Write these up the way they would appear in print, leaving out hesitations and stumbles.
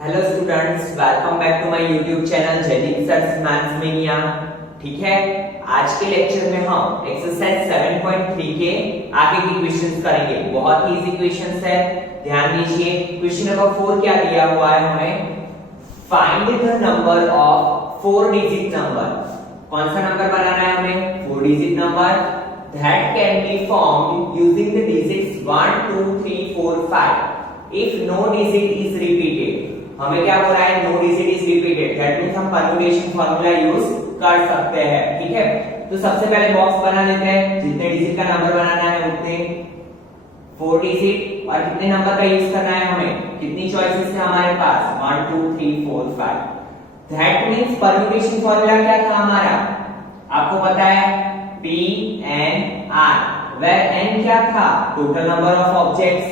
Hello students, welcome back to my YouTube channel Jaydeep sir's maths mania. ठीक है, आज के लेक्चर में हम एक्सरसाइज 7.3 के आगे की क्वेश्चंस करेंगे। बहुत ही इजी क्वेश्चंस है, ध्यान दीजिए। क्वेश्चन नंबर 4 क्या दिया हुआ है हमें? Find the number of 4 digit number. कौन सा नंबर बनाना है हमें? 4 digit number that can be formed using the digits 1 2 3 4 5 if no digit is repeated। हमें क्या बोल रहा है? No digit is repeated, that means हम परम्यूटेशन फार्मूला यूज कर सकते हैं। ठीक है, तो सबसे पहले बॉक्स बना लेते हैं। जितने डिजिट का नंबर बनाना है उतने 4 डिजिट, और कितने नंबर का यूज करना है हमें? कितनी चॉइसेस है हमारे पास? 1 2 3 4 5। दैट मींस परम्यूटेशन फार्मूला क्या था हमारा? आपको पता है P N R, where N क्या था? Total number of objects.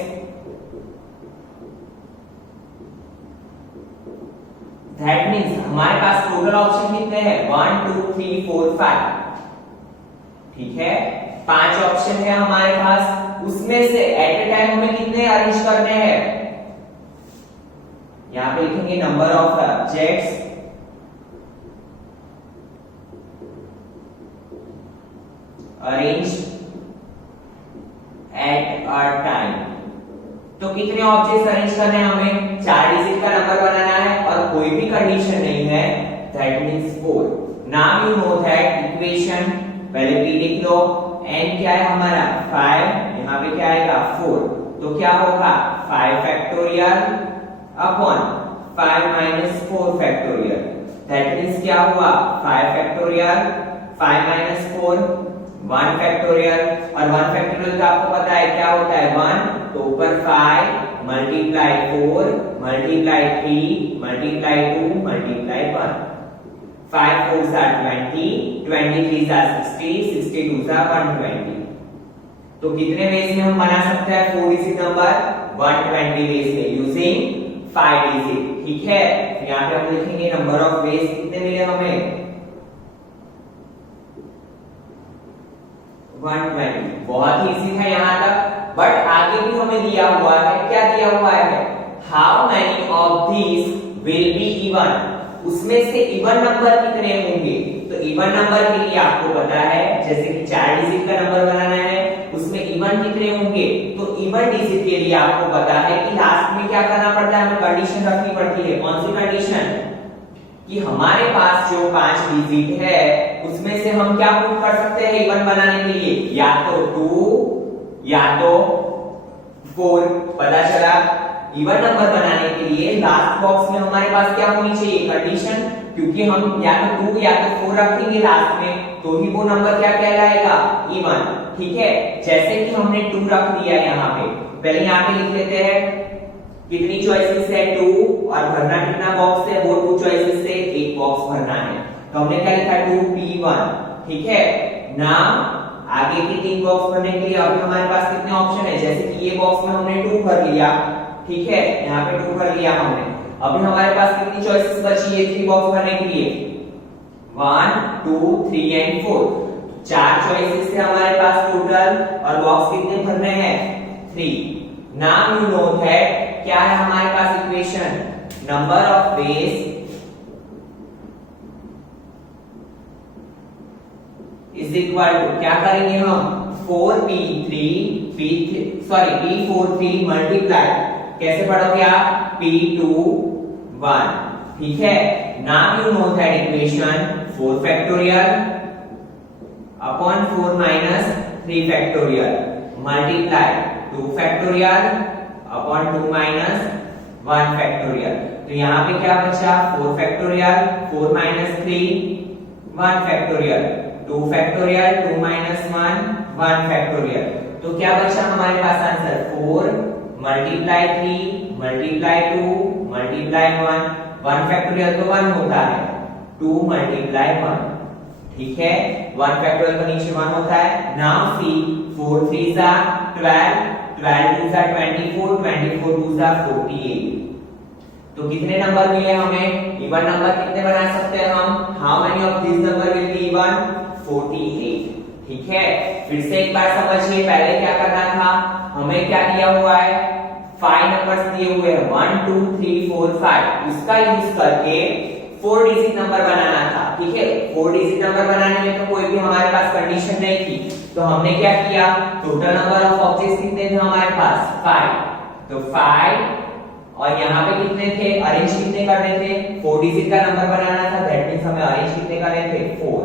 That means हमारे पास टोटल ऑप्शन कितने हैं? 1 2 3 4 5। ठीक है, 5 ऑप्शन है हमारे पास, उसमें से एट ए टाइम हमें कितने अरेंज करने हैं? यहां पे लिखेंगे number of objects arrange at a time. तो कितने ऑब्जेक्ट्स अरेंज करने हैं हमें? 4 डिजिट का नंबर बनाना है और कोई भी कंडीशन नहीं है, that means 4। Now you know that equation, पहले p लिख लो। n क्या है हमारा? 5, यहां पे क्या आएगा? 4। तो क्या होगा? 5 factorial upon 5 minus 4 factorial. That means क्या हुआ? 5 फैक्टोरियल, 5 माइनस 4 1 फैक्टोरियल, और 1 फैक्टोरियल तो आपको पता है क्या होता है? 1। तो ऊपर 5 multiply 4 multiply 3 multiply 2 multiply 1। 5 4s are 20, 23s are 60, 62s are 120। तो कितने वेज में हम बना सकते हैं 4 डिजिट नंबर? 120 वेज में यूजिंग 5 डिजिट। ठीक है, यहाँ पे हम लिखेंगे नंबर ऑफ वेज कितने मिले हमें? 120। बहुत ही इजी था यहाँ तक, बट आगे भी हमें दिया हुआ है। क्या दिया हुआ है? How many of these will be even. उसमें से इवन नंबर कितने होंगे? तो इवन नंबर के लिए आपको पता है, जैसे कि 4 डिजिट का नंबर बनाना है, उसमें इवन कितने होंगे? तो इवन डिजिट के लिए आपको पता है कि लास्ट में क्या करना पड़ता है? हमें कंडीशन रखनी पड़ती है। कौन सी कंडीशन? कि हमारे पास जो 5 डिजिट है उसमें से हम क्या पुट कर सकते हैं इवन बनाने के लिए? या तो 2 या तो 4। पता चला इवन नंबर बनाने के लिए लास्ट बॉक्स में हमारे पास क्या होनी चाहिए? कंडीशन, क्योंकि हम या तो 2 या तो 4 रखेंगे लास्ट में, तो ही वो नंबर क्या कहलाएगा? इवन। ठीक है, जैसे कि हमने 2 रख दिया यहाँ पे, पहले यहाँ पे लिख लेते हैं कितनी चॉइसेस है? 2, और भरना कितना बॉक्स है? वो 2 चॉइसेस से एक बॉक्स भरना है। तो हमने क्या लिखा? 2p1। ठीक है, नाउ आगे की 3 बॉक्स भरने के लिए अभी हमारे पास कितने ऑप्शन है? जैसे कि ये बॉक्स में हमने 2 भर लिया, ठीक है, यहाँ पे 2 भर लिया हमने। अभी हमारे पास कितनी चॉइसेस बची है 3 बॉक्स भरने के लिए? 1 2 3 एंड 4। 4 चॉइसेस है हमारे पास टोटल, और बॉक्स कितने भरने हैं? 3। नाउ यू नो दैट क्या है हमारे पास equation? Number of ways is equal to, क्या करेंगे हम? 4p4 मल्टीप्लाई, कैसे पढ़ोगे आप? p21। ठीक है, now you know that equation 4 factorial upon 4 minus 3 factorial multiply 2 factorial upon 2 minus 1 factorial. तो यहाँ पे क्या बचा? 4 factorial, 4 minus 3 1 factorial, 2 factorial, 2 minus 1 factorial. तो क्या बचा हमारे पास answer? 4 multiply 3 multiply 2 multiply 1 factorial तो 1 होता है, 2 मल्टीप्लाई 1। ठीक है, 1 फैक्टोरियल तो नीचे 1 होता है। Now see 4 3s are 12, 12 2s are 24, 24 2s are 48। तो कितने नंबर मिले हमें? इवन नंबर कितने बना सकते हैं हम? How many of this number will be even? 48। ठीक है, फिर से एक बार समझिए, पहले क्या करना था? हमें क्या दिया हुआ है? 5 नंबर्स दिए हुए हैं 1 2 3 4 5, उसका यूज करके 4 डिजिट नंबर बनाना था। ठीक है, 4 डिजिट नंबर बनाने में तो कोई भी हमारे पास कंडीशन नहीं थी, तो हमने क्या किया, टोटल नंबर ऑफ ऑब्जेक्ट्स कितने थे हमारे पास 5, तो 5 और यहाँ पे कितने थे, अरेंज कितने करने थे, 4 डिजिट का नंबर बनाना था, दैट मींस हमें अरेंज कितने करने थे 4,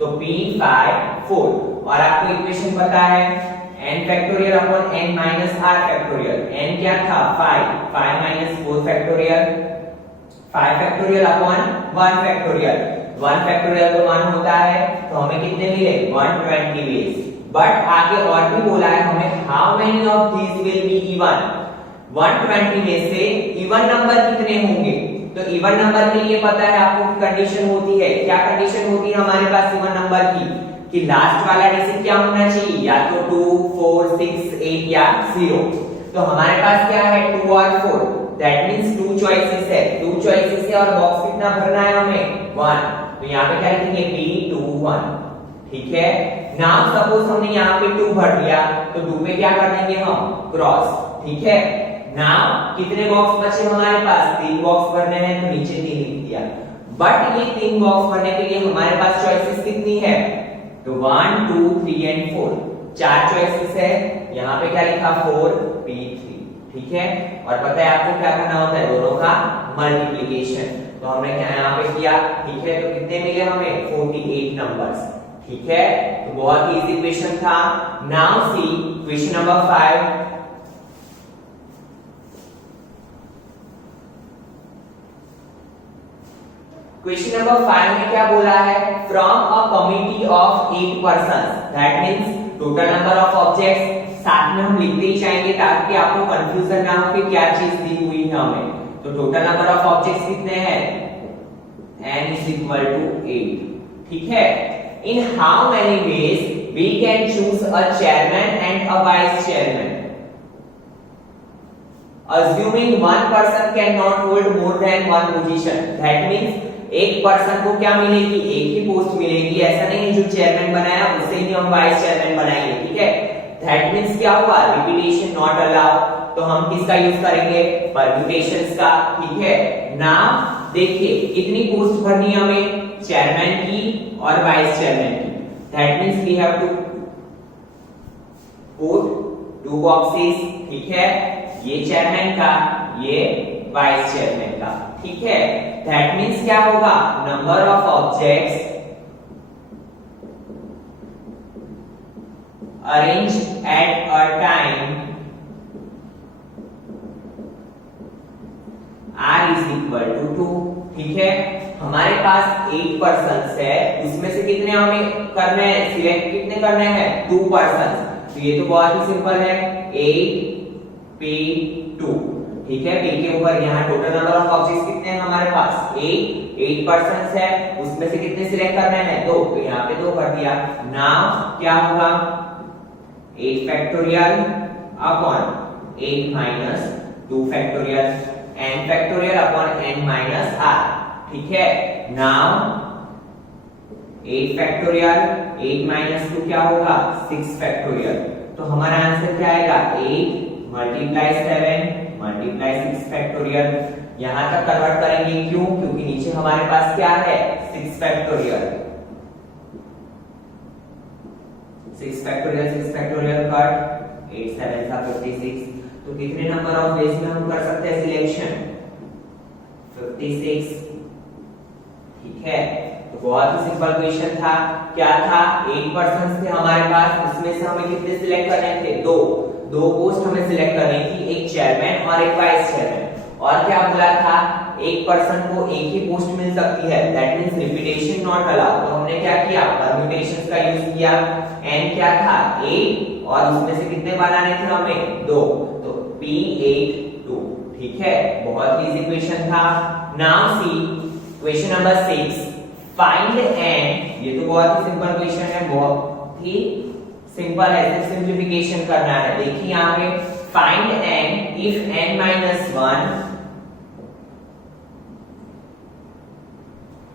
तो p5 4। और आपको इक्वेशन पता है n factorial upon n minus r factorial, n क्या था 5, 5 minus 4 factorial, 5 factorial upon 1 factorial, 1 factorial तो 1 होता है, तो हमें कितने मिले 120 वेज। बट आगे और भी बोला है हमें how many of these will be even, 120 में से इवन नंबर कितने होंगे, तो इवन नंबर के लिए पता है आपको कंडीशन होती है, क्या कंडीशन होती है हमारे पास इवन नंबर की, कि लास्ट वाला डिजिट क्या होना चाहिए, या तो 2 4 6 8 या 0। तो हमारे पास क्या है 2 और 4, दैट मींस 2 चॉइसेस है, 2 चॉइसेस है और बॉक्स कितना भरना है हमें 1, तो यहाँ पे क्या लिखेंगे p21। ठीक है, नाउ सपोज हमने यहाँ पे 2 भर दिया, तो 2 पे क्या कर देंगे हम क्रॉस। ठीक है, नाउ कितने बॉक्स बचे हमारे पास, 3 बॉक्स भरने हैं, तो नीचे 3 लिख दिया। बट ये 3 बॉक्स भरने के लिए हमारे पास चॉइसेस कितनी है, तो 1 2 3 एंड 4, 4 चॉइसेस है, यहाँ पे क्या लिखा 4 p3। ठीक है, और पता है आपको क्या करना होता है, दोनों का मल्टीप्लिकेशन, तो हमने क्या यहाँ पे किया। ठीक है, तो कितने मिले हमें 48 नंबर्स। ठीक है, तो बहुत ही इजी क्वेश्चन था। Now see question number 5। Question number 5 में क्या बोला है, from a committee of 8 persons, that means total number of objects, साथ में हम लिखते ही जाएंगे ताकि आपको कंफ्यूजन ना हो कि क्या चीज दी हुई है हमें। तो टोटल नंबर ऑफ ऑब्जेक्ट्स कितने हैं, n = 8। ठीक है, in how many ways we can choose a chairman and a vice chairman, assuming one person cannot hold more than one position, that means एक पर्सन को क्या मिलेगी, एक ही पोस्ट मिलेगी, ऐसा नहीं है जो चेयरमैन बनाया उससे ही हम वाइस चेयरमैन बनाएंगे। ठीक है, दैट मींस क्या हुआ, रिपीटेशन नॉट अलाउ, तो हम किसका यूज करेंगे, परम्यूटेशंस का। ठीक है, नाउ देखिए कितनी पोस्ट भरनी है हमें, चेयरमैन की और वाइस चेयरमैन की, that means we have to put 2 boxes. ठीक है, ये चेयरमैन का, ये वाइस चेयरमैन का। ठीक है, दैट मींस क्या होगा, number of objects arrange at a time r = 2। ठीक है, हमारे पास 8 पर्संस है, उसमें से कितने हमें करने हैं, सिलेक्ट कितने करने हैं 2 पर्संस, तो ये तो बहुत ही सिंपल है 8p2। ठीक है, p के ऊपर यहाँ टोटल नंबर ऑफ ऑब्जेक्ट्स कितने हैं हमारे पास 8 पर्संस है, उसमें से कितने सिलेक्ट करने हैं 2, तो यहाँ पे 2 कर दिया। नाउ क्या होगा 8 factorial upon 8 minus 2 factorial, n factorial upon n minus r। ठीक है, नाउ 8 फैक्टोरियल 8 माइनस 2 क्या होगा 6 फैक्टोरियल, तो हमारा आंसर क्या आएगा 8 मल्टीप्लाई 7 मल्टीप्लाई 6 फैक्टोरियल। यहां तक कन्वर्ट करेंगे, क्यों, क्योंकि नीचे हमारे पास क्या है 6 फैक्टोरियल, 6 फैक्टोरियल 6 फैक्टोरियल कट, 8 7 का 56, तो कितने नंबर ऑफ वेज में हम कर सकते हैं सिलेक्शन 56। ठीक है, तो बहुत ही सिंपल क्वेश्चन था। क्या था, 8 पर्संस थे हमारे पास, उसमें से हमें कितने सिलेक्ट करने थे, 2 पोस्ट हमें सिलेक्ट करनी थी, एक चेयरमैन और एक वाइस चेयरमैन। और क्या बोला था, एक पर्सन को एक ही पोस्ट मिल सकती है, that means repetition not allowed, तो हमने क्या किया, परम्यूटेशंस का यूज किया। n क्या था 8 और उसमें से कितने बनाने थे हमें 2, तो p8 2। ठीक है, बहुत ही इजी क्वेश्चन था। Now see question number 6, find n, ये तो बहुत ही सिंपल क्वेश्चन है, बहुत ही सिंपल है, सिर्फ सिंप्लीफिकेशन करना है। देखिए यहाँ पे find n if n - 1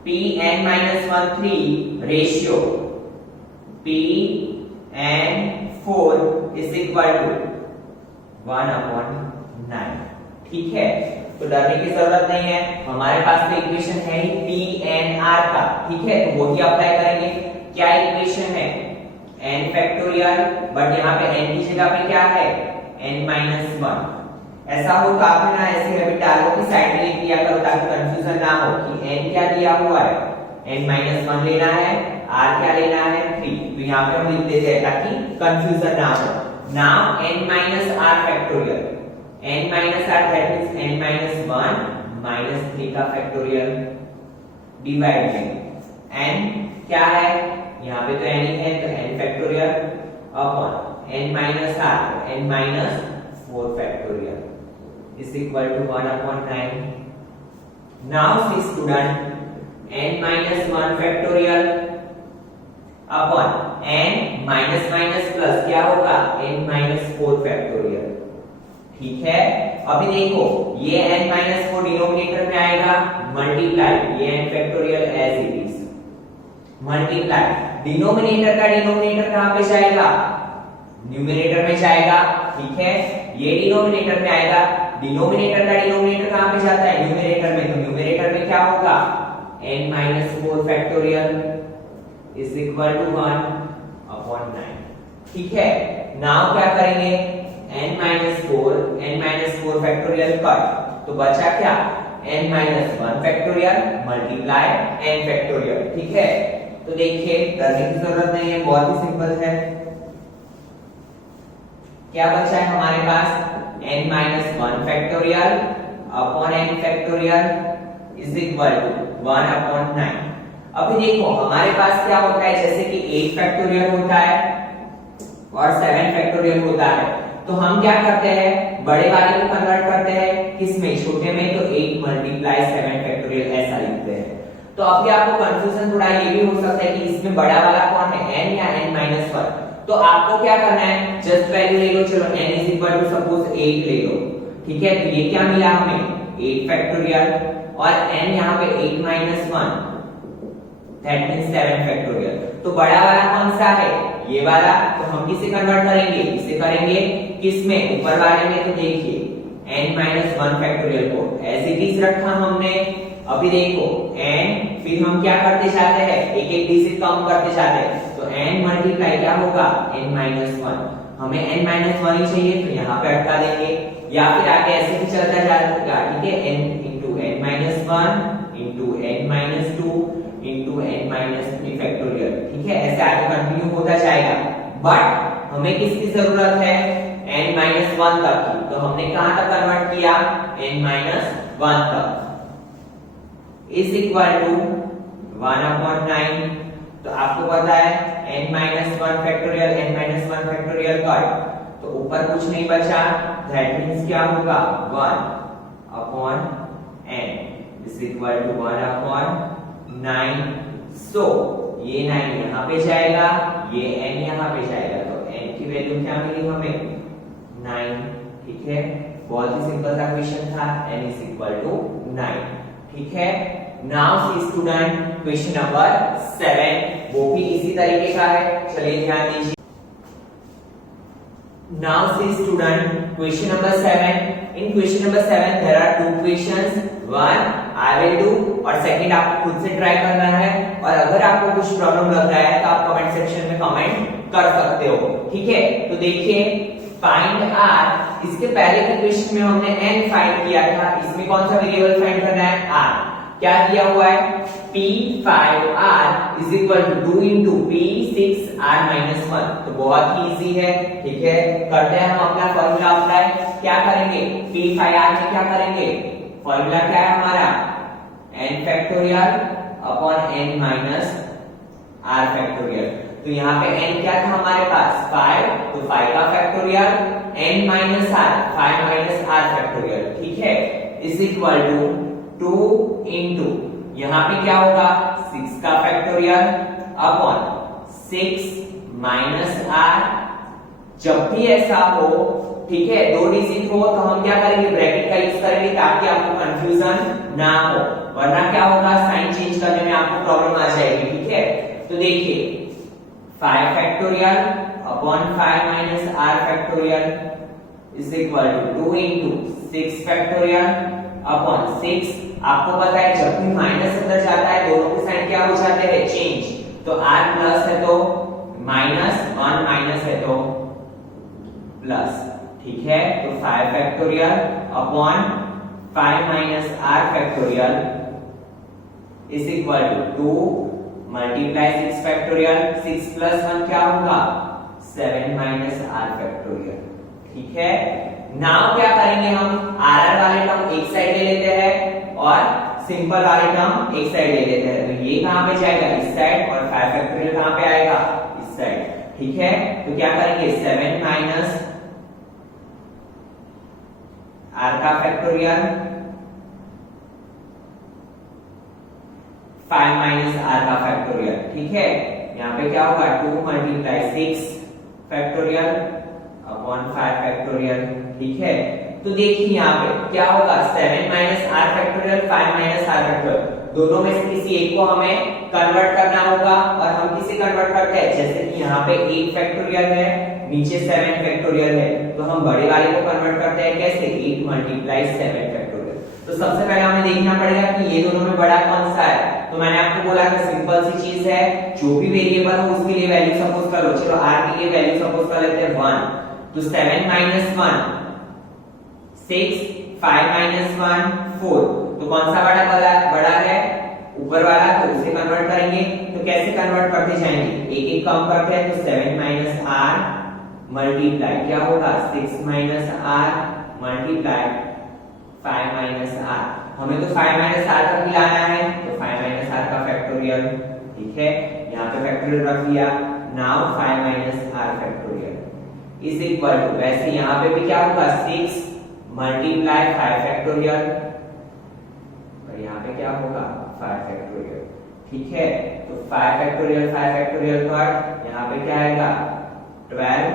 Pn - 1 3 ratio Pn4 is equal to 1/3। 9। ठीक है, तो डरने की जरूरत नहीं है, हमारे पास तो इक्वेशन है ही PNR का। ठीक है, तो वही अप्लाई करेंगे। क्या इक्वेशन है? n फैक्टोरियल, बट यहाँ पे n की जगह पे क्या है? n-1। ऐसा हो तो आपने ना ऐसी हैबिट डालो कि साइड में लिख दिया करो ताकि कंफ्यूजन ना हो कि n क्या दिया हुआ है, n-1 लेना है, r क्या लेना है 3। तो यहाँ पे हम लिख देते हैं ताकि कंफ्यूजन ना हो। Now n-r factorial, n-r that means n-1 minus 3 का फैक्टोरियल डिवाइड में n क्या है, यहाँ पे तो n ही है तो n factorial upon n-r n-4 factorial is equal to 1/9. Now see student, n-1 factorial upon n minus minus plus क्या होगा, n-4 factorial। ठीक है, अभी देखो ये n-4 डिनोमिनेटर में आएगा, मल्टीप्लाई ये n factorial as it is, multiply denominator का डिनोमिनेटर कहां पे जाएगा, न्यूमरेटर में जाएगा। ठीक है, ये डिनोमिनेटर में आएगा, डिनोमिनेटर का डिनोमिनेटर कहां पे जाता है, न्यूमरेटर में, तो न्यूमरेटर में क्या होगा, n-4 factorial is equal to 1/9। ठीक है, नाउ क्या करेंगे, n-4 फैक्टोरियल कट, तो बचा क्या, n-1 factorial multiply n factorial. ठीक है, तो देखिए करने की जरूरत नहीं है, बहुत ही सिंपल है। क्या बचा है हमारे पास, n-1 factorial upon n factorial is equal to 1/9। अभी देखो हमारे पास क्या होता है, जैसे कि 8 फैक्टोरियल होता है और 7 फैक्टोरियल होता है, तो हम क्या करते हैं, बड़े वाले को कन्वर्ट करते हैं किसमें, छोटे में, तो 8 मल्टीप्लाई 7 फैक्टोरियल ऐसा लिखते हैं। तो अभी आपको कंफ्यूजन थोड़ा ये भी हो सकता है कि इसमें बड़ा वाला कौन है, n या n-1। तो आपको क्या करना है, जस्ट वैल्यू ले लो, चलो n is equal to suppose 8 ले लो। ठीक है, तो ये क्या मिला हमें, 8 फैक्टोरियल, और n यहाँ पे 8-1 दैट मींस 7 फैक्टोरियल। तो बड़ा वाला कौन सा है, ये वाला, तो हम किसे कन्वर्ट करेंगे, इसे करेंगे किसमें, ऊपर वाले में। तो देखिए n-1 फैक्टोरियल को एज इट इज रखा हमने। अभी देखो n, फिर हम क्या करते जाते हैं, एक एक डिजिट कम करते जाते हैं, तो n मल्टीप्लाई क्या होगा, n-1। हमें n-1 ही चाहिए, तो यहाँ पे अटका देंगे, या फिर आगे ऐसे भी चलता जाएगा। ठीक है, n into n-1 into n-2 into n-3 factorial. ठीक है, ऐसे आगे कंटिन्यू होता जाएगा, बट हमें किसकी जरूरत है, n-1 तक की। तो हमने कहां तक कन्वर्ट किया, n-1 तक इज इक्वल टू 1/9। तो आपको पता है n-1 factorial n-1 factorial cut, तो ऊपर कुछ नहीं बचा, दैट मींस क्या होगा, 1/n इज इक्वल टू 1/9। सो ये 9 यहाँ पे जाएगा, ये n यहाँ पे जाएगा, तो n की वैल्यू क्या मिली हमें, 9। ठीक है, बहुत ही सिंपल सा क्वेश्चन था, n इज इक्वल टू 9। ठीक है, now see student question number 7, वो भी इसी तरीके का है, चलिए ध्यान दीजिए। Now see student question number 7, in question number 7 there are 2 questions, one I will do और सेकंड आपको खुद से ट्राई करना है, और अगर आपको कुछ प्रॉब्लम लग रहा है तो आप कमेंट सेक्शन में कमेंट कर सकते हो। ठीक है, तो देखिए फाइंड r, इसके पहले के क्वेश्चन में हमने n फाइंड किया था, इसमें कौन सा वेरिएबल फाइंड करना है, r। क्या दिया हुआ है, p5r is equal to 2 into p6r-1। तो बहुत ही इजी है। ठीक है, करते हैं हम अपना फॉर्मूला अप्लाई। क्या करेंगे, p5r में क्या करेंगे, फॉर्मूला क्या है हमारा, n factorial upon n minus r factorial. तो यहाँ पे n क्या था हमारे पास, 5, तो 5 का factorial n minus r, 5 minus r factorial. ठीक है, इज इक्वल टू 2 into यहाँ पे क्या होगा, 6 का फैक्टोरियल अपॉन 6 माइनस r। जब भी ऐसा हो, ठीक है, 2 डिजिट हो, तो हम क्या करेंगे, ब्रैकेट का यूज करेंगे ताकि आपको कंफ्यूजन ना हो, वरना क्या होगा, साइन चेंज करने में आपको प्रॉब्लम आ जाएगी। ठीक है, तो देखिए 5 factorial upon 5 minus r factorial is equal to 2 into 6 factorial upon 6। आपको पता है जब भी माइनस अंदर जाता है दोनों के साइन क्या हो जाते हैं, चेंज। तो r प्लस है तो माइनस, और माइनस है तो प्लस, ठीक है। तो 5 factorial upon 5 minus r factorial is equal to 2 multiply 6 factorial. 6 plus 1 क्या होगा, 7 माइनस r फैक्टोरियल, ठीक है। नाउ क्या करेंगे हम, आर वाले टर्म एक साइड ले लेते हैं और सिंपल वाले टर्म एक साइड ले लेते हैं। तो ये कहां पे जाएगा, इस साइड, और 5 फैक्टोरियल कहां पे आएगा, इस साइड, ठीक है। तो क्या करेंगे, 7 माइनस r का फैक्टोरियल 5 माइनस r का फैक्टोरियल, ठीक है। यहाँ पे क्या होगा, 2 मल्टीप्लाई 6 फैक्टोरियल अपॉन 5 फैक्टोरियल, ठीक है। तो देखिए यहाँ पे क्या होगा, 7 minus r factorial 5 minus r factorial, दोनों में से किसी एक को हमें कन्वर्ट करना होगा। और हम किसे कन्वर्ट करते हैं, जैसे कि यहाँ पे 8 फैक्टोरियल है, नीचे 7 फैक्टोरियल है, तो हम बड़े वाले को कन्वर्ट करते हैं कैसे, 8 मल्टीप्लाई 7 फैक्टोरियल। तो सबसे पहले हमें देखना पड़ेगा कि ये दोनों में बड़ा कौन सा है। तो मैंने आपको बोला कि सिंपल सी चीज है, जो भी वेरिएबल हो उसके लिए वैल्यू सपोज कर लो। चलो r के लिए वैल्यू सपोज कर लेते हैं 1, तो 7 माइनस 1 6, 5 माइनस 1 4। तो कौन सा बड़ा है, ऊपर वाला, तो उसे कन्वर्ट करेंगे। तो कैसे कन्वर्ट करते जाएंगे, एक एक कम करते हैं। तो 7 माइनस r मल्टीप्लाई क्या होगा, 6 minus r multiply 5 minus r। हमें तो 5 माइनस r तक मिलाना है, तो 5 माइनस r का फैक्टोरियल, ठीक है। यहाँ पे फैक्टोरियल रख लिया। Now 5 minus r factorial is equal to, वैसे यहाँ पे भी क्या होगा, 6 मल्टीप्लाई 5 फैक्टोरियल, और यहाँ पे क्या होगा, 5 फैक्टोरियल, ठीक है। तो 5 फैक्टोरियल कट, यहाँ पे क्या आएगा 12,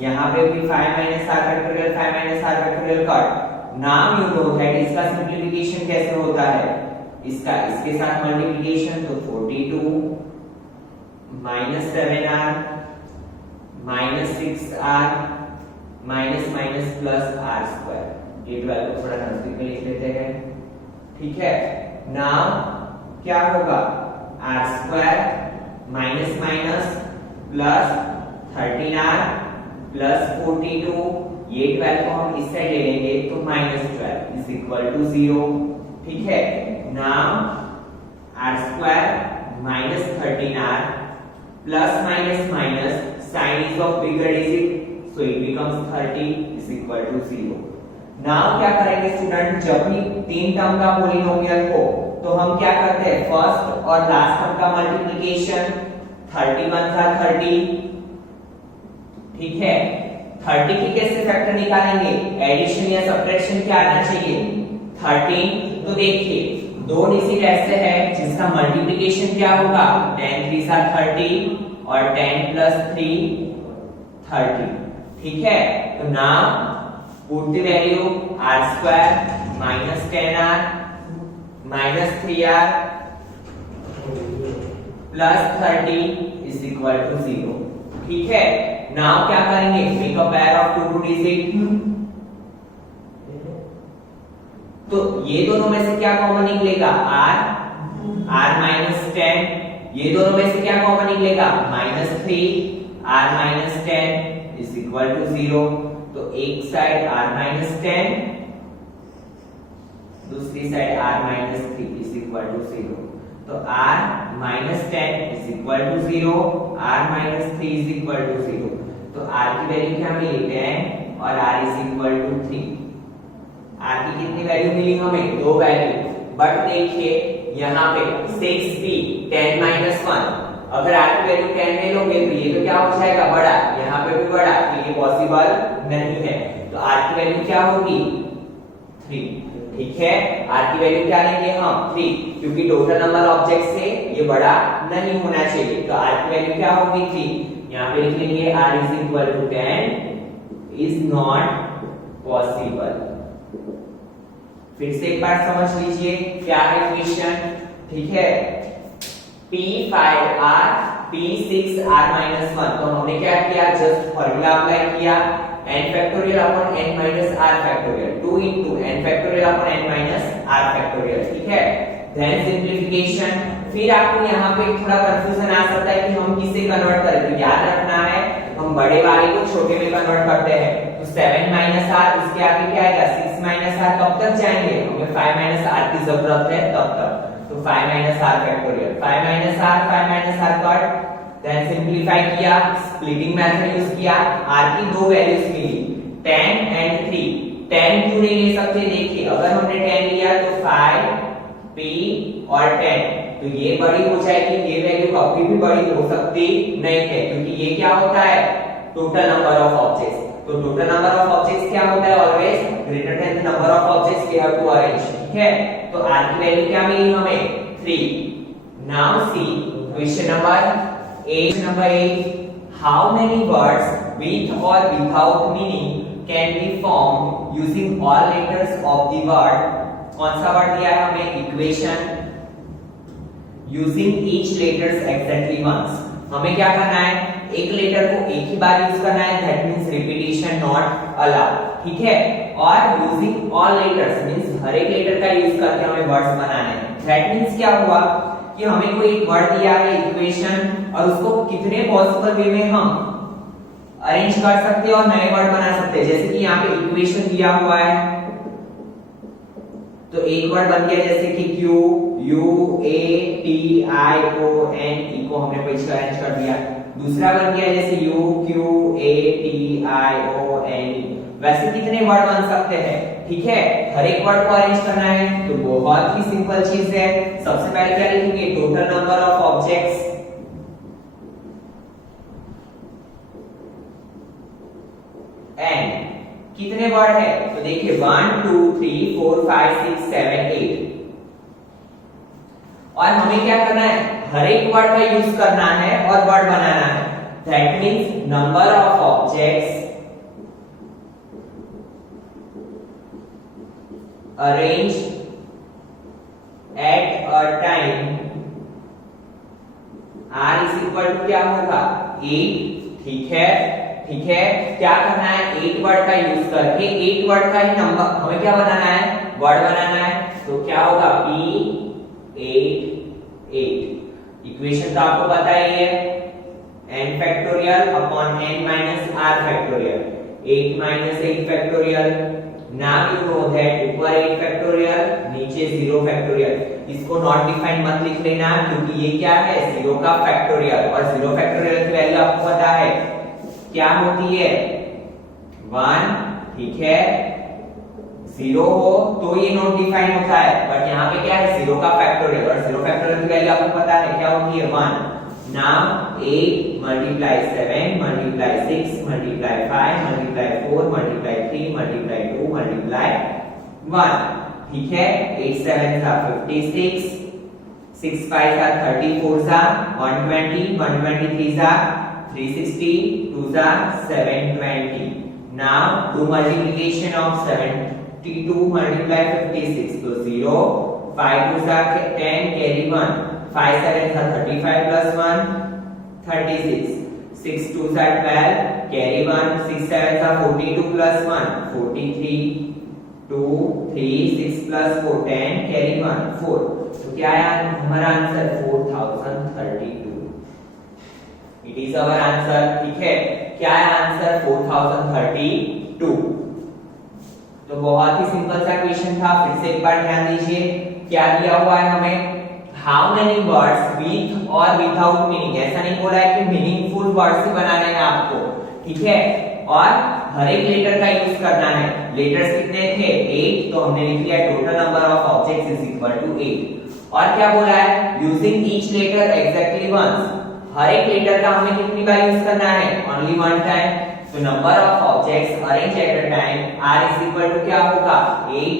यहाँ पे भी 5 minus r factorial 5 minus r factorial cut. Now you know that इसका सिंप्लीफिकेशन कैसे होता है, इसका इसके साथ मल्टीप्लिकेशन। तो 42 minus 7r minus 6r minus minus plus r square. ये 12 को थोड़ा नजदीक में लिख लेते हैं, ठीक है। नाउ क्या होगा, r square minus minus plus 13r plus 42, ये 12 को हम इस साइड ले लेंगे तो माइनस 12 इज इक्वल टू 0, ठीक है। Now r square minus 13r plus minus minus, sign is of bigger digit, so it becomes 30 is equal to 0। Now क्या करेंगे स्टूडेंट, जब भी 3 टर्म का पॉलिनोमियल हो तो हम क्या करते हैं, फर्स्ट और लास्ट टर्म का मल्टीप्लिकेशन। 30 1 30, ठीक है। 30 की कैसे फैक्टर निकालेंगे, एडिशन या सब्ट्रैक्शन क्या आना चाहिए, 13। तो देखिए दो डिजिट ऐसे हैं जिसका मल्टीप्लिकेशन क्या होगा, 10 3 30 और 10 प्लस 3 30, ठीक है। तो now put the value r square minus 10r minus 3r plus 30 is equal to 0, ठीक है। नाउ क्या करेंगे, make a pair of two digit. तो ये दोनों में से क्या कॉमन निकलेगा, r माइनस 10। ये दोनों में से क्या कॉमन निकलेगा, minus 3 r minus 10 is equal to 0। तो एक साइड r माइनस 10, दूसरी side r minus 3 is equal to 0। तो r minus 10 is equal to 0, r minus 3 is equal to 0। तो r की वैल्यू क्या मिली, 10 और r is equal to 3। r की कितनी वैल्यू मिली हमें, 2 वैल्यू। बट देखिए यहाँ पे 6b 10 माइनस 1, अगर r की वैल्यू 10 नहीं लोगे तो ये तो क्या हो जाएगा, बड़ा, यहाँ पे भी बड़ा, तो ये पॉसिबल नहीं है। तो r की वैल्यू क्या होगी, 3, ठीक है। r की वैल्यू क्या लेंगे हम, 3, क्योंकि टोटल नंबर ऑब्जेक्ट से ये बड़ा नहीं होना चाहिए। तो r की वैल्यू क्या होगी, 3। यहाँ पे लिख लेंगे r is equal to 10 is not possible. फिर से एक बार समझ लीजिए क्या है क्वेश्चन, ठीक है। P5R P6R-1, तो हमने क्या किया, जस्ट फॉर्मूला अप्लाई किया, n factorial upon n minus r factorial, 2 into n factorial upon n minus r factorial, ठीक है। देन सिंपलीफिकेशन, फिर आपको यहाँ पे थोड़ा कंफ्यूजन आ सकता है कि हम किससे कन्वर्ट करें, तो याद रखना है हम बड़े वाले को छोटे में कन्वर्ट करते हैं, तो 7 माइनस r, उसके आगे क्या आएगा 6 माइनस r, कब तक जाएंगे, हमें 5 माइनस r की जरूरत है तब तक, तो 5 minus r factorial, 5 minus r cut, then simplify किया, स्प्लिटिंग मेथड यूज किया, r की दो वैल्यूज मिली 10 एंड 3, 10 क्यों नहीं ले सकते, देखिए अगर हमने 10 लिया तो 5 p और 10, तो ये बड़ी हो जाएगी, ये वैल्यू कभी भी बड़ी हो सकती नहीं है, क्योंकि ये क्या होता है टोटल नंबर ऑफ ऑब्जेक्ट्स, तो टोटल नंबर ऑफ ऑब्जेक्ट्स क्या होता है always greater than the number of objects we have to arrange, ठीक है। तो r की वैल्यू क्या मिली हमें 3। Now see question number 8, how many words with or without meaning can be formed using all letters of the word, कौन सा word दिया है हमें, equation, using each letters exactly once, हमें क्या करना है एक लेटर को एक ही बार यूज करना है, that means repetition not allowed, ठीक है। और यूजिंग ऑल लेटर्स मींस हर एक लेटर का यूज करके हमें वर्ड्स बनाने हैं, दैट मींस क्या हुआ कि हमें कोई एक वर्ड दिया है इक्वेशन, और उसको कितने पॉसिबल वे में हम अरेंज कर सकते हैं और नए वर्ड बना सकते हैं, जैसे कि यहाँ पे इक्वेशन दिया हुआ है तो एक वर्ड बन गया जैसे कि Q U A T I O N E को हमने पीछे अरेंज कर दिया, दूसरा बन गया जैसे U Q A T I O N E, वैसे कितने वर्ड बन सकते हैं, ठीक है। हर एक वर्ड को अरेंज करना है तो बहुत ही सिंपल चीज है, सबसे पहले क्या लिखेंगे total number of objects and कितने वर्ड है, तो देखिए 1 2 3 4 5 6 7 8, और हमें क्या करना है हर एक वर्ड का यूज करना है और वर्ड बनाना है, that means number of objects arrange at a time r is equal to क्या होगा 8, ठीक है, ठीक है। क्या करना है 8 वर्ड का यूज करके 8 वर्ड का ही नंबर हमें क्या बनाना है वर्ड बनाना है, तो क्या होगा p8 8, इक्वेशन तो आपको पता ही है n factorial upon n minus r factorial, 8 minus 8 factorial, now you know that ऊपर 8 फैक्टोरियल नीचे 0 फैक्टोरियल, इसको नॉट डिफाइंड मत लिख लेना क्योंकि ये क्या है 0 का फैक्टोरियल, और 0 फैक्टोरियल की वैल्यू आपको पता है क्या होती है 1, ठीक है, 0 हो तो ये नॉट डिफाइन होता है, बट यहाँ पे क्या है 0 का फैक्टोरियल, और 0 फैक्टोरियल की वैल्यू आपको पता है क्या होती है 1। Now 8 multiply 7 multiply 6 multiply 5 multiply 4 multiply 3 multiply 2 multiply 1, ठीक है, 8 7 are 56, 6 5 are 34 are 120, 123 are 360, 2 are 720. Now do multiplication of 72 multiply 56, so 0, 5 2 are 10, carry 1, 5 7 are 35 plus 1, 36, 6 2 are 12, carry 1, 6 7 are 42 plus 1, 43, 2 3 6 plus 4 10, carry 1 4, तो क्या है हमारा answer 4032, it is our answer, ठीक है। क्या है आंसर 4032, तो बहुत ही सिंपल सा क्वेश्चन था, फिर से एक बार ध्यान दीजिए क्या दिया हुआ है हमें, हाउ मेनी वर्ड्स विथ और विदाउट मीनिंग, ऐसा नहीं बोला है कि मीनिंगफुल वर्ड्स ही बनाने हैं आपको, ठीक है, और हर एक लेटर का यूज करना है, लेटर्स कितने थे 8, तो हमने लिख लिया total number of objects is equal to 8, और क्या बोला है using each letter exactly once, हर एक लेटर का हमें कितनी बार यूज करना है ओनली वन टाइम, तो number of objects arrange at a time r is equal to क्या होगा 8।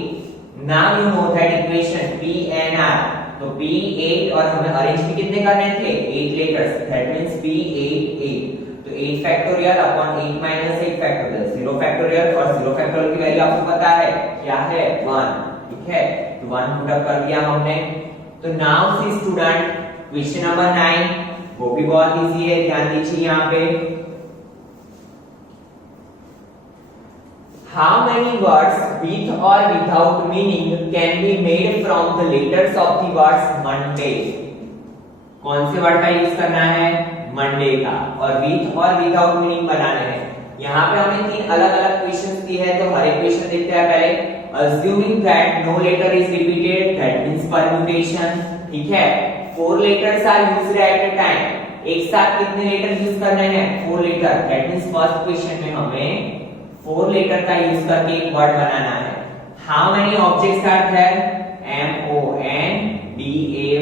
Now you know that equation p and r, तो p 8 और हमें अरेंज भी कितने करने थे 8 लेटर्स, दैट मींस p 8 8, तो 8 factorial upon 8 minus 8 factorial 0 factorial, और 0 फैक्टोरियल की वैल्यू आपको पता है क्या है 1, ठीक है, तो 1 पुट अप कर दिया हमने। तो now see student question number 9, वो भी बहुत इजी है, ध्यान दीजिए यहाँ पे, How many words with or without meaning can be made from the letters of the words Monday? कौन से वर्ड का यूज करना है? मंडे का। और विथ और विदाउट मीनिंग बनाने हैं। यहाँ पे हमें 3 अलग अलग क्वेश्चंस दी है, तो हर एक क्वेश्चन देखते हैं पहले। Assuming that no letter is repeated, that means permutation, ठीक है। 4 letters are used at a time. एक साथ कितने लेटर यूज करने हैं? 4 letter. that means first question में हमें 4 लेटर का यूज करके एक वर्ड बनाना है। How many objects are there? MONDAY,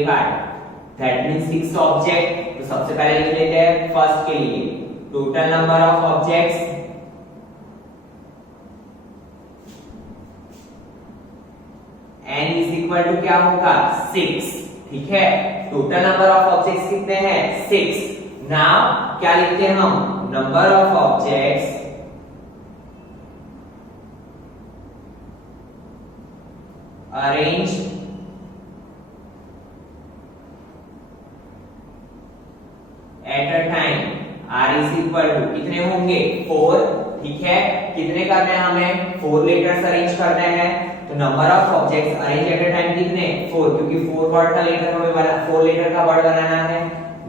that means 6 object. तो सबसे पहले लिख लेते हैं फर्स्ट के लिए total number of objects n is equal to क्या होगा? 6, ठीक है। टोटल नंबर ऑफ ऑब्जेक्ट्स कितने हैं? 6। नाउ क्या लिखते हैं हम? Number of objects arranged at a time r is equal to कितने होंगे? 4, ठीक है। कितने करने हैं हमें? 4 लेटर्स अरेंज करने हैं। तो number of objects arrange at a time कितने? 4, क्योंकि 4 वर्ड का लेटर हमें 4 लेटर का वर्ड बनाना है।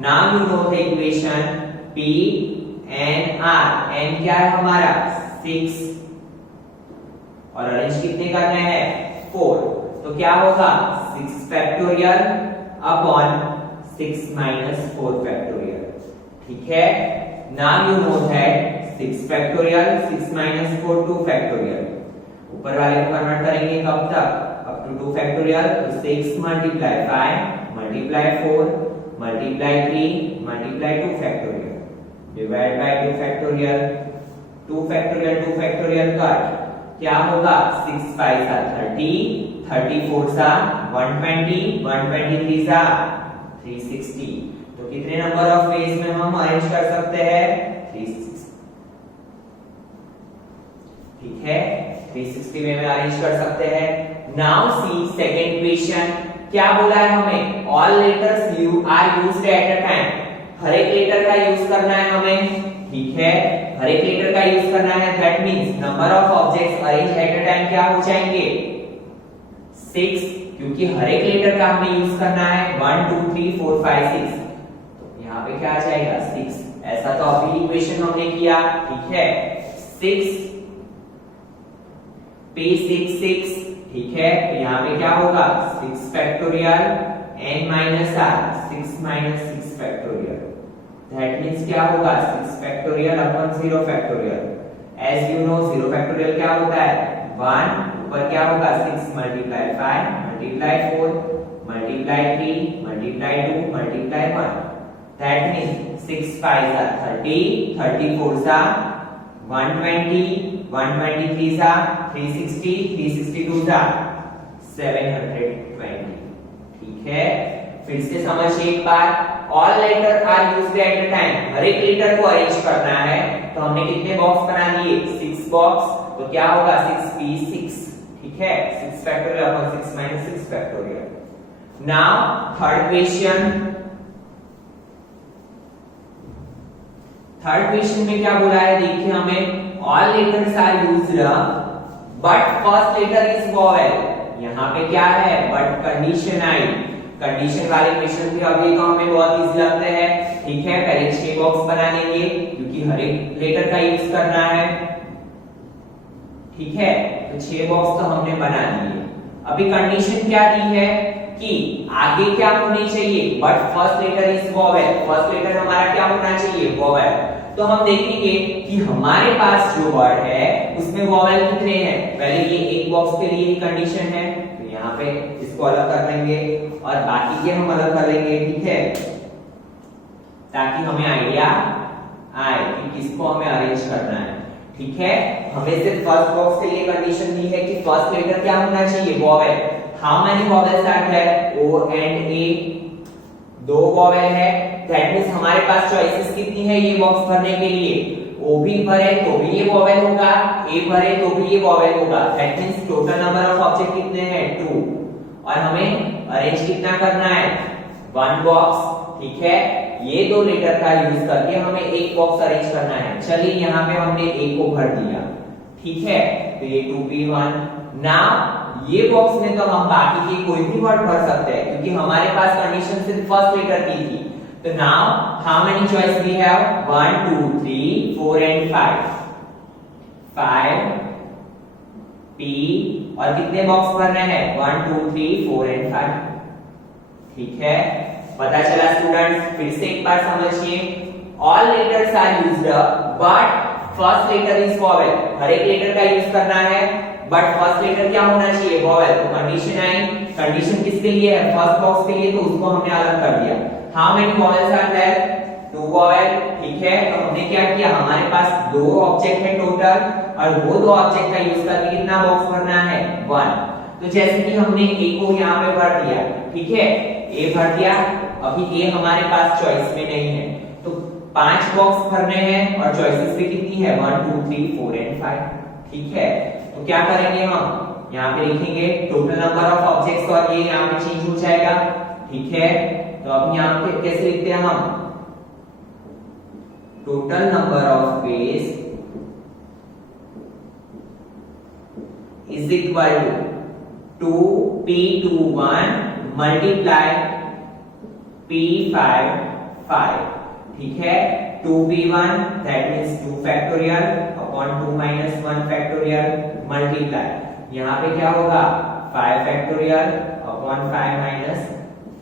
Now you know the equation p n r। n क्या है हमारा? 6, और अरेंज कितने करने हैं? 4। तो क्या होगा? 6 फैक्टोरियल अपॉन 6 माइनस 4 फैक्टोरियल, ठीक है। Now you know that 6 factorial 6 minus 4 2 factorial. ऊपर वाले को कन्वर्ट करेंगे कब तक? Up to 2 factorial. तो 6 multiply 5 multiply 4 multiply 3 multiply 2 factorial divide by 2 factorial. 2 factorial 2 factorial cut, क्या होगा? 6 5 सा 30 34 सा 120 123 सा 360। तो कितने नंबर ऑफ वेज में हम अरेंज कर सकते हैं? 360, ठीक है। 360 वे में अरेंज कर सकते हैं। नाउ सी सेकंड क्वेश्चन, क्या बोला है हमें? All letters you are used at a time. हर एक लेटर का यूज करना है हमें, ठीक है। हर एक लेटर का यूज करना है। That means number of objects arrange at a time क्या हो जाएंगे? 6, क्योंकि हर एक लेटर का हमें यूज करना है। 1 2 3 4 5 6, तो यहाँ पे क्या आ जाएगा? 6। ऐसा तो अभी इक्वेशन हमने किया, ठीक है। 6 p6 6, ठीक है। तो यहाँ पे क्या होगा? 6 factorial n minus r 6 minus 6 factorial. That means क्या होगा? 6 factorial upon 0 factorial. As you know 0 factorial क्या होता है? 1। ऊपर क्या होगा? 6 multiply 5 multiply 4 multiply 3 multiply 2 multiply 1। That means 6 5 सा 30 34 सा 120 123 सा 360 362 सा 720, ठीक है। फिर से समझिए एक बार। All letter are used at a time. हर एक लेटर को अरेंज करना है। तो हमने कितने बॉक्स बना दिए? 6 बॉक्स। तो क्या होगा? 6p6, ठीक है। 6 factorial upon 6 minus 6 factorial. Now third question. Third question में क्या बोला है? देखिए हमें all letters are used but first letter is vowel. यहाँ पे क्या है? बट कंडीशन आई। कंडीशन वाले क्वेश्चन भी अभी तो हमें बहुत इजी लगते हैं, ठीक है। पहले 6 बॉक्स बना लेंगे क्योंकि हर एक लेटर का यूज करना है, ठीक है। तो 6 बॉक्स तो हमने बना लिए। अभी कंडीशन क्या दी है कि आगे क्या होनी चाहिए? But first letter is vowel. First letter हमारा क्या होना चाहिए? वॉवेल। तो हम देखेंगे कि हमारे पास जो वर्ड है उसमें वॉवेल कितने हैं। पहले ये एक बॉक्स के लिए ही कंडीशन है, तो यहाँ पे इसको अलग कर लेंगे और बाकी के हम अलग कर लेंगे, ठीक है, ताकि हमें आइडिया आए कि किसको हमें अरेंज करना है, ठीक है। हमें सिर्फ फर्स्ट बॉक्स के लिए कंडीशन दी है कि फर्स्ट लेटर क्या होना चाहिए? Vowel. How many vowels are there? O and A, 2 vowel है। दैट मींस हमारे पास चॉइसेस कितनी है ये बॉक्स भरने के लिए? ओ भी भरे तो भी ये वॉवेल होगा, ए भरे तो भी ये वॉवेल होगा। That means total number of object कितने हैं? 2। और हमें अरेंज कितना करना है? 1 बॉक्स, ठीक है। ये 2 लेटर का यूज करके हमें एक बॉक्स अरेंज करना है। चलिए यहाँ पे हमने ए को भर दिया, ठीक है। तो ये 2p1। नाउ ये बॉक्स में तो हम बाकी के कोई भी वर्ड भर सकते हैं क्योंकि हमारे पास कंडीशन सिर्फ फर्स्ट लेटर की थी। तो now how many choice we have? 1 2 3 4 and 5। 5 p और कितने बॉक्स भरने हैं? 1 2 3 4 एंड 5। ठीक है, पता चला स्टूडेंट्स? फिर से एक बार समझिए, all letters are used but first letter is vowel. हर एक लेटर का यूज करना है बट फर्स्ट लेटर क्या होना चाहिए? वॉवेल। तो कंडीशन आई, कंडीशन किसके लिए है? फर्स्ट बॉक्स के लिए, तो उसको हमने अलग कर दिया। How many vowels are there? 2 vowel. ठीक है, तो हमने क्या किया? हमारे पास 2 ऑब्जेक्ट है टोटल और वो 2 ऑब्जेक्ट का यूज करके कितना बॉक्स भरना है? 1। तो जैसे कि हमने ए को यहाँ पे भर दिया, ठीक है, ए भर दिया। अभी ए हमारे पास चॉइस में नहीं है तो 5 बॉक्स भरने हैं और चॉइसेस भी कितनी है? 1 2 3 4 एंड 5। ठीक है, तो क्या करेंगे हम? यहाँ पे लिखेंगे टोटल नंबर ऑफ ऑब्जेक्ट्स और ये यहाँ पे चेंज हो जाएगा। ठीक है, तो अब यहाँ पे कैसे लिखते हैं हम? Total number of page is equal to 2p21 multiply p5 5। ठीक है, 2p1 that means 2 factorial upon 2 minus 1 factorial multiply यहाँ पे क्या होगा? 5 फैक्टोरियल अपॉन 5 माइनस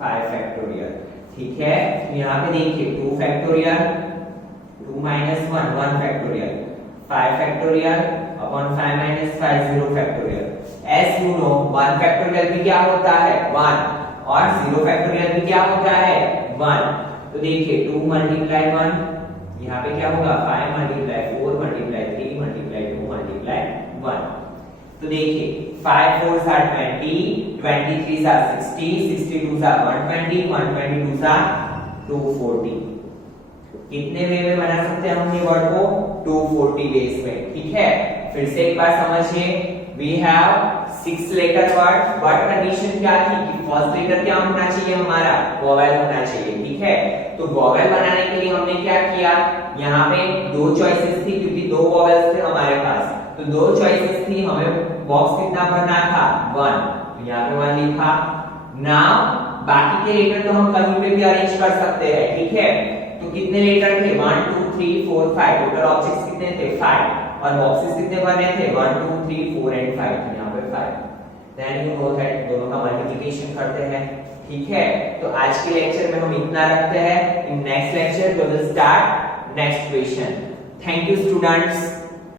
5 फैक्टोरियल। ठीक है, तो यहाँ पे देखिए 2 factorial 2 minus 1 1 factorial 5 factorial upon 5 minus 5 0 factorial. S you know 1 factorial भी क्या होता है? 1 और 0 फैक्टोरियल भी क्या होता है? 1। तो देखिए 2 मल्टीप्लाई 1 यहाँ पे क्या होगा? 5 मल्टीप्लाई 4 मल्टीप्लाई 3 मल्टीप्लाई 2 मल्टीप्लाई 1। तो देखिए 5 4s are 20 23s are 60 62s are 120 122s are 240। कितने वे में बना सकते हैं हम ये वर्ड को? 240 वेज में। ठीक है, फिर से एक बार समझिए, we have 6 letter word but condition क्या थी कि फर्स्ट लेटर क्या होना चाहिए? हमारा वोवेल होना चाहिए। ठीक है, तो वोवेल बनाने के लिए हमने क्या किया? यहाँ पे 2 चॉइसेस थी क्योंकि 2 वोवेल्स थे हमारे पास, तो 2 चॉइसेस थी। हमें बॉक्स कितना भरना था? 1। तो यहाँ पे 1 लिखा। नाउ बाकी के लेटर तो हम कहीं पे भी अरेंज कर सकते हैं। ठीक है, तो कितने लेटर थे? 1 2 3 4 5। टोटल ऑब्जेक्ट्स कितने थे? 5 और बॉक्सेस कितने भरने थे? 1 2 3 4 एंड 5। यहाँ पे 5। देन यू नो दैट दोनों का मल्टीप्लिकेशन करते हैं। ठीक है, तो आज के लेक्चर में हम इतना रखते हैं। In next lecture we will start next question. Thank you students.